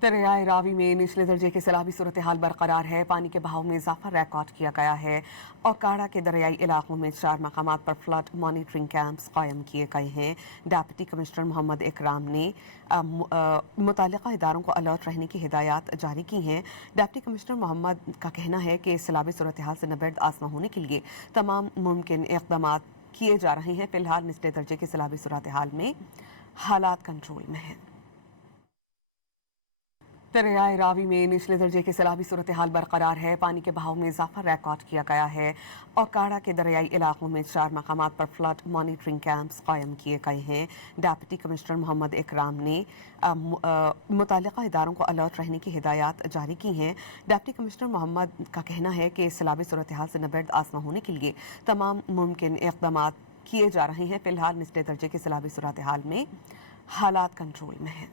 दरियाए रावी में निचले दर्जे की सैलाबी सूरत हाल बरकरार है। पानी के बहाव में इजाफा रिकॉर्ड किया गया है और काड़ा के दरियाई इलाकों में 4 मकामात पर फ्लड मॉनिटरिंग कैंप्स कायम किए गए हैं। डिप्टी कमिश्नर मोहम्मद इकराम ने मुताल्लिका इदारों को अलर्ट रहने की हिदायत जारी की हैं। डिप्टी कमिश्नर मोहम्मद का कहना है कि सैलाबी सूरत हाल से नबर्द आसमा होने के लिए तमाम मुमकिन इक़दाम किए जा रहे हैं। फिलहाल निचले दर्जे की सैलाबी सूरत हाल में हालात कंट्रोल में हैं। दरियाए रावी में निचले दर्जे की सैलाबी सूरत हाल बरकरार है। पानी के बहाव में इजाफा रिकॉर्ड किया गया है और काड़ा के दरियाई इलाकों में 4 मकामात पर फ्लड मॉनिटरिंग कैंप्स कायम किए गए हैं। डिप्टी कमिश्नर मोहम्मद इकराम ने मुताल्लिका इदारों को अलर्ट रहने की हिदायत जारी की हैं। डिप्टी कमिश्नर मोहम्मद का कहना है कि सैलाबी सूरत हाल से नबर्द आसमा होने के लिए तमाम मुमकिन इक़दाम किए जा रहे हैं। फिलहाल निचले दर्जे की सैलाबी सूरत हाल में हालात कंट्रोल में हैं।